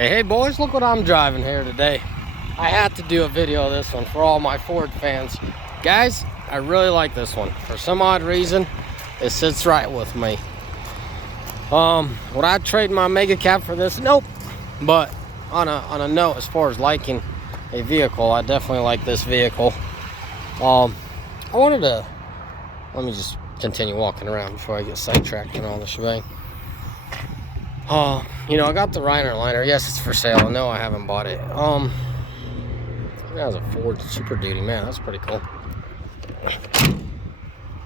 Hey boys, look what I'm driving here today. I had to do a video of this one for all my Ford fans. Guys, I really like this one. For some odd reason, it sits right with me. Would I trade my Mega Cab for this? Nope. But on a note, as far as liking a vehicle, I definitely like this vehicle. I wanted to, let me just continue walking around before I get sidetracked and all the shebang. You know, I got the Reiner liner. Yes, it's for sale. No, I haven't bought it. That was a Ford Super Duty, man. That's pretty cool.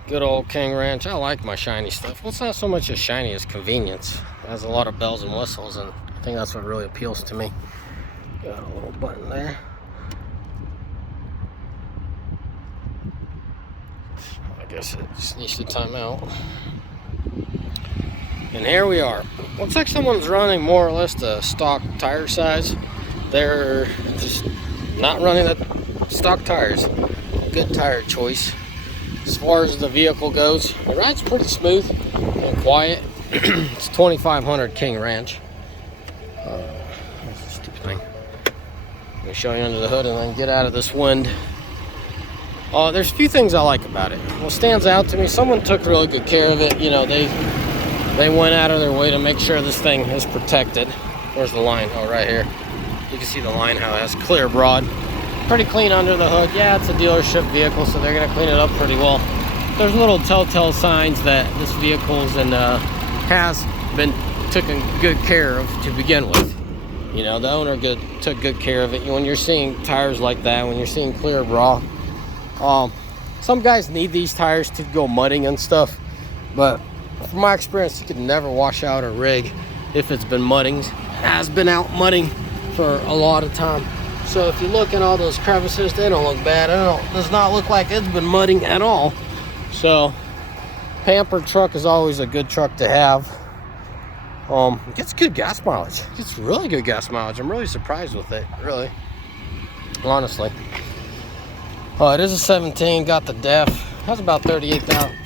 Good old King Ranch. I like my shiny stuff. Well, it's not so much as shiny as convenience. It has a lot of bells and whistles, and I think that's what really appeals to me. Got a little button there. I guess it just needs to time out. And here we are. Looks like someone's running more or less the stock tire size. They're just not running the stock tires. Good tire choice. As far as the vehicle goes, the ride's pretty smooth and quiet. It's 2500 King Ranch. That's a stupid thing. Let me show you under the hood and then get out of this wind. There's a few things I like about it. What stands out to me, someone took really good care of it. You know, they went out of their way to make sure this thing is protected. Where's the line? Oh, right here. You can see the line, how it has clear broad. Pretty clean under the hood. Yeah, it's a dealership vehicle, so they're going to clean it up pretty well. There's little telltale signs that this vehicle's has been taken good care of to begin with. You know, the owner took good care of it. When you're seeing tires like that, when you're seeing clear broad, some guys need these tires to go mudding and stuff, but from my experience, you could never wash out a rig if it's been mudding. It has been out mudding for a lot of time. So if you look in all those crevices, they don't look bad. It does not look like it's been mudding at all. So pampered truck is always a good truck to have. It gets good gas mileage. It gets really good gas mileage. I'm really surprised with it, really. Honestly. It is a 17, got the DEF. Has about 38,000.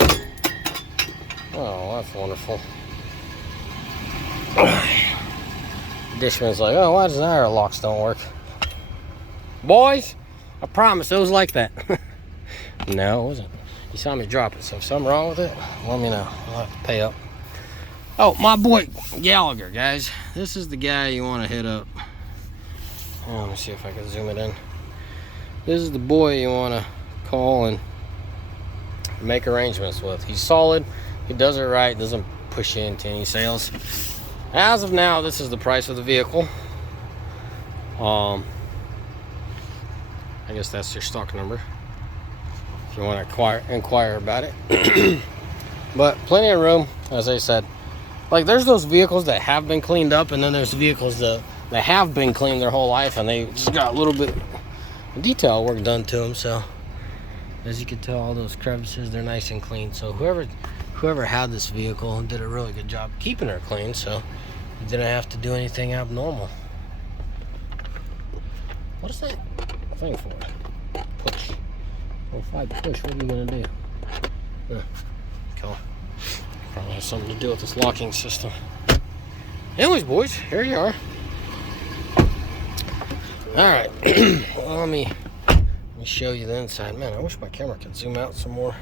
Oh, that's wonderful. Dishman's like, oh, why does our locks don't work? Boys, I promise it was like that. No, it wasn't. You saw me drop it, so if something wrong with it, let me know. I'll have to pay up. Oh, my boy Gallagher, guys. This is the guy you want to hit up. Oh, let me see if I can zoom it in. This is the boy you want to call and make arrangements with. He's solid. He does it right. Doesn't push you into any sales. As of now, this is the price of the vehicle. I guess that's your stock number if you want to inquire about it. But plenty of room, as I said. Like, there's those vehicles that have been cleaned up, and then there's vehicles that have been cleaned their whole life, and they just got a little bit of detail work done to them. So as you can tell, all those crevices, they're nice and clean. So whoever had this vehicle did a really good job keeping her clean, so you didn't have to do anything abnormal. What is that thing for? Push. Well, if I push, what are you gonna do? Cool. Probably has something to do with this locking system. Anyways, boys, here you are. Alright. Well, let me show you the inside. Man, I wish my camera could zoom out some more.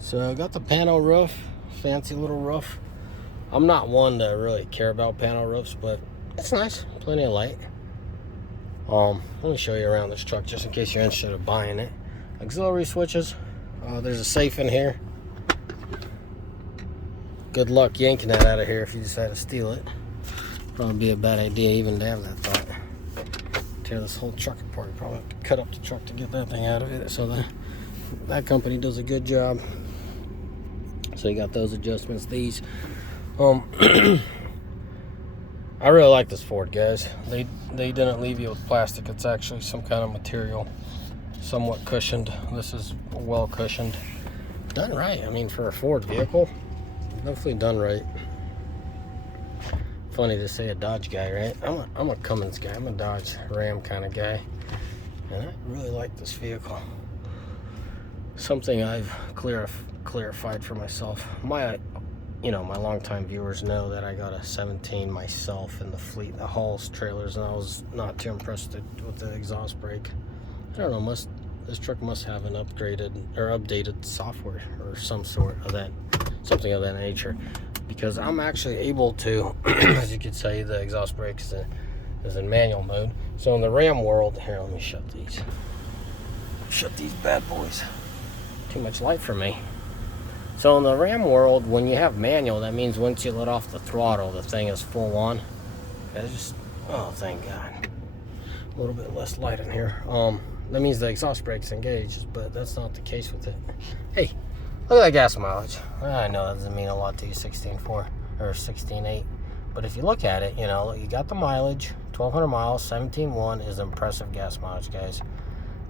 So I got the panel roof, fancy little roof. I'm not one to really care about panel roofs, but it's nice, plenty of light. Let me show you around this truck just in case you're interested in buying it. Auxiliary switches. There's a safe in here. Good luck yanking that out of here if you decide to steal it. Probably be a bad idea even to have that thought. Tear this whole truck apart. You probably have to cut up the truck to get that thing out of it. So that company does a good job. So you got those adjustments. These I really like this Ford, guys. They didn't leave you with plastic. It's actually some kind of material, somewhat cushioned. This is well cushioned. Done right. I mean, for a Ford vehicle, definitely done right. Funny to say a Dodge guy, right? I'm a Cummins guy. I'm a Dodge Ram kind of guy, and I really like this vehicle. Something I've clarified for myself. My you know, my longtime viewers know that I got a 17 myself in the fleet, the Hall's trailers, and I was not too impressed with the exhaust brake. I don't know, this truck must have an upgraded or updated software or some sort of that, something of that nature, because I'm actually able to, as you could say, the exhaust brake is in manual mode. So in the Ram world, here, let me shut these bad boys. Too much light for me. So in the Ram world, when you have manual, that means once you let off the throttle, the thing is full on. It's just, oh, thank God. A little bit less light in here. That means the exhaust brake's engaged, but that's not the case with it. Hey, look at that gas mileage. I know that doesn't mean a lot to you, 16.4 or 16.8. But if you look at it, you know, you got the mileage, 1,200 miles, 17.1 is impressive gas mileage, guys.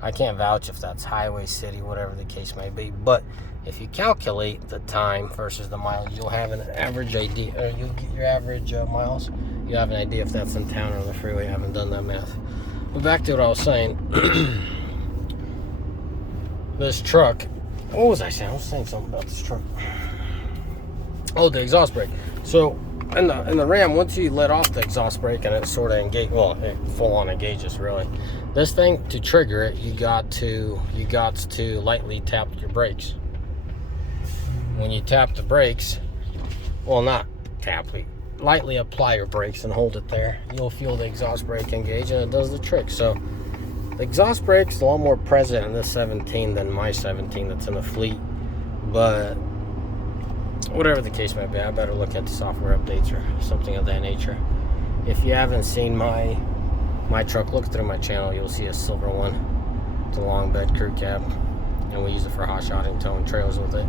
I can't vouch if that's highway, city, whatever the case may be. But if you calculate the time versus the mileage, you'll have an average idea, or you'll get your average miles. You have an idea if that's in town or on the freeway. I haven't done that math. But back to what I was saying. This truck, what was I saying? I was saying something about this truck. Oh, the exhaust brake. So in the Ram, once you let off the exhaust brake and it sort of engage, well, it full on engages really. This thing, to trigger it, you got to lightly tap your brakes. When you tap the brakes, well, not tap, lightly apply your brakes and hold it there. You'll feel the exhaust brake engage, and it does the trick. So the exhaust brake's a lot more present in this 17 than my 17 that's in the fleet. But whatever the case may be, I better look at the software updates or something of that nature. If you haven't seen my truck, look through my channel. You'll see a silver one. It's a long bed crew cab, and we use it for hot shotting, towing trailers with it.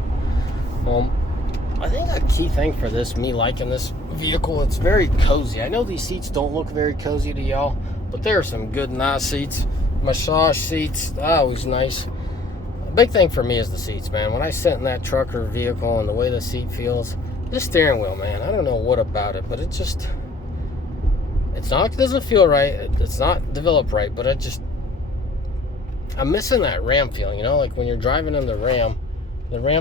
I think a key thing for this, me liking this vehicle, it's very cozy. I know these seats don't look very cozy to y'all, but there are some good, nice seats. Massage seats, always nice. A big thing for me is the seats, man. When I sit in that truck or vehicle and the way the seat feels, this steering wheel, man, I don't know what about it, but it just, it doesn't feel right. It's not developed right, but I'm missing that Ram feel, you know, like when you're driving in the Ram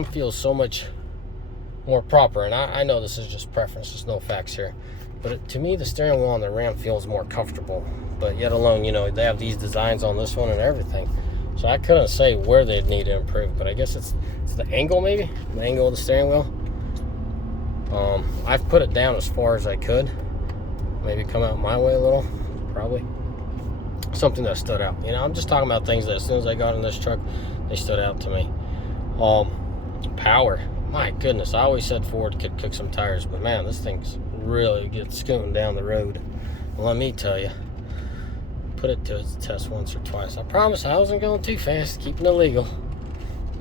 feels so much more proper. And I know this is just preference, there's no facts here, but to me, the steering wheel on the Ram feels more comfortable. But yet alone, you know, they have these designs on this one and everything. So I couldn't say where they'd need to improve, but I guess it's the angle, maybe? The angle of the steering wheel. I've put it down as far as I could. Maybe come out my way a little, probably. Something that stood out. You know, I'm just talking about things that as soon as I got in this truck, they stood out to me. Power. My goodness, I always said Ford could cook some tires, but man, this thing's really good scooting down the road. Well, let me tell you, put it to its test once or twice. I promise I wasn't going too fast, keeping it legal.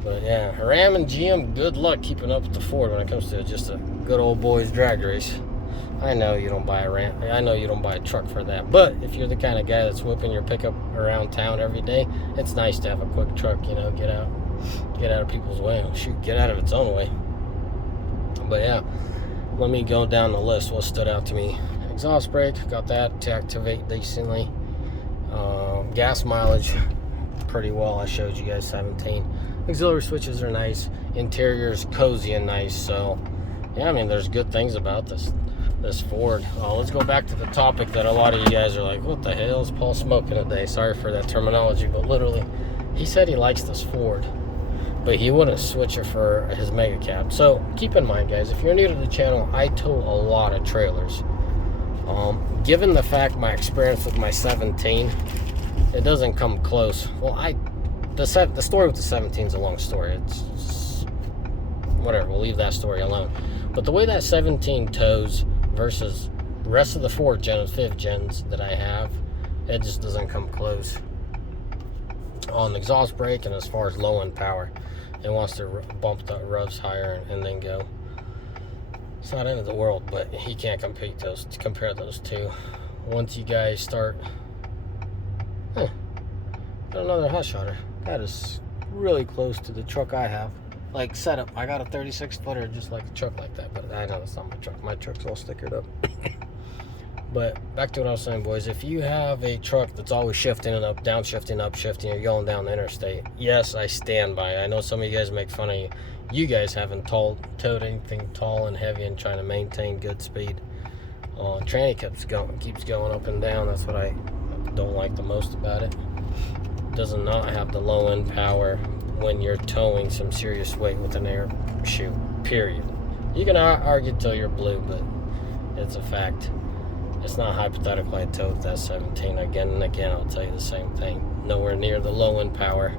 But yeah, Ram and GM, good luck keeping up with the Ford when it comes to just a good old boys drag race. I know you don't buy a Ram. I know you don't buy a truck for that. But if you're the kind of guy that's whipping your pickup around town every day, it's nice to have a quick truck. You know, get out of people's way. Shoot, get out of its own way. But yeah, let me go down the list. What stood out to me? Exhaust brake, got that to activate decently. Gas mileage, pretty well. I showed you guys 17. Auxiliary switches are nice. Interior's cozy and nice. So yeah, I mean, there's good things about this Ford. Let's go back to the topic that a lot of you guys are like, what the hell is Paul smoking today? Sorry for that terminology, but literally, he said he likes this Ford, but he wouldn't switch it for his mega cab. So keep in mind, guys, if you're new to the channel, I tow a lot of trailers. Given the fact my experience with my 17, it doesn't come close. Well, the story with the 17 is a long story. It's whatever, we'll leave that story alone. But the way that 17 tows versus the rest of the 4th gen and 5th gens that I have, it just doesn't come close. On the exhaust brake and as far as low end power, it wants to bump the revs higher and then go. It's not end of the world, but he can't compare those two. Once you guys start, got another hot shotter. That is really close to the truck I have. Like setup, I got a 36 footer just like a truck like that, but I know that's not my truck. My truck's all stickered up. But back to what I was saying, boys. If you have a truck that's always shifting and up, downshifting, upshifting, you're going down the interstate, yes, I stand by it. I know some of you guys make fun of you guys haven't towed anything tall and heavy and trying to maintain good speed. Tranny keeps going up and down. That's what I don't like the most about it. It does not have the low end power when you're towing some serious weight with an air chute, period. You can argue till you're blue, but it's a fact. It's not hypothetical. I towed that 17 again and again. I'll tell you the same thing. Nowhere near the low end power.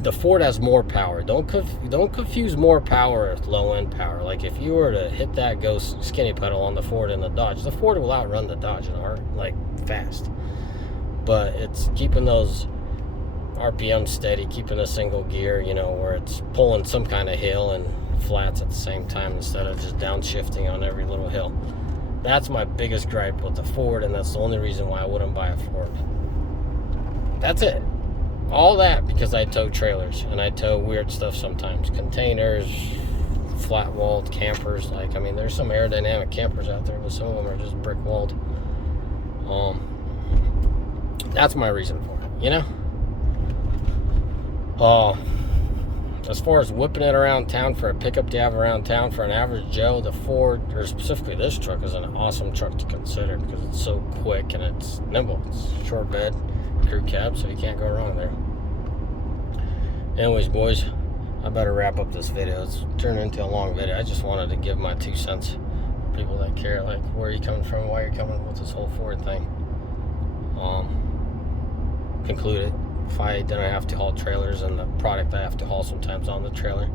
The Ford has more power. Don't confuse more power with low end power. Like if you were to hit that go skinny pedal on the Ford and the Dodge will outrun the Dodge like fast. But it's keeping those RPM steady, keeping a single gear, you know, where it's pulling some kind of hill and flats at the same time instead of just downshifting on every little hill. That's my biggest gripe with the Ford, and that's the only reason why I wouldn't buy a Ford. That's it. All that because I tow trailers, and I tow weird stuff sometimes. Containers, flat-walled campers. Like, I mean, there's some aerodynamic campers out there, but some of them are just brick-walled. That's my reason for it, you know? As far as whipping it around town for a pickup to have around town for an average Joe, the Ford, or specifically this truck, is an awesome truck to consider because it's so quick and it's nimble. It's short bed, crew cab, so you can't go wrong there. Anyways, boys, I better wrap up this video. It's turned into a long video. I just wanted to give my 2 cents for people that care, like where you coming from, why you're coming with this whole Ford thing. Conclude it. If I didn't have to haul trailers and the product I have to haul sometimes on the trailer,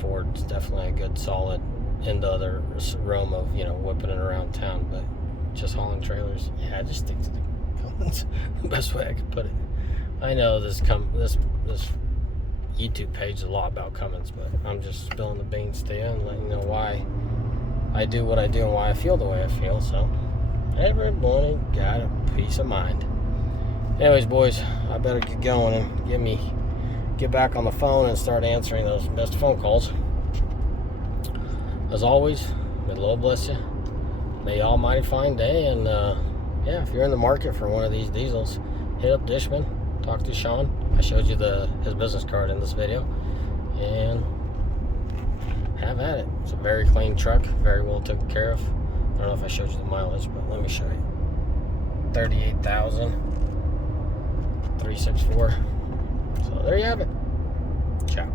Ford's definitely a good solid in the other realm of, you know, whipping it around town. But just hauling trailers, yeah, just stick to the Cummins. The best way I could put it. I know this YouTube page is a lot about Cummins, but I'm just spilling the beans to you and letting you know why I do what I do and why I feel the way I feel. So everybody got a peace of mind. Anyways, boys, I better get going and get back on the phone and start answering those missed phone calls. As always, may the Lord bless you. May you almighty find day. And yeah, if you're in the market for one of these diesels, hit up Dishman, talk to Sean. I showed you his business card in this video, and have at it. It's a very clean truck, very well taken care of. I don't know if I showed you the mileage, but let me show you. 38,364. So there you have it. Ciao.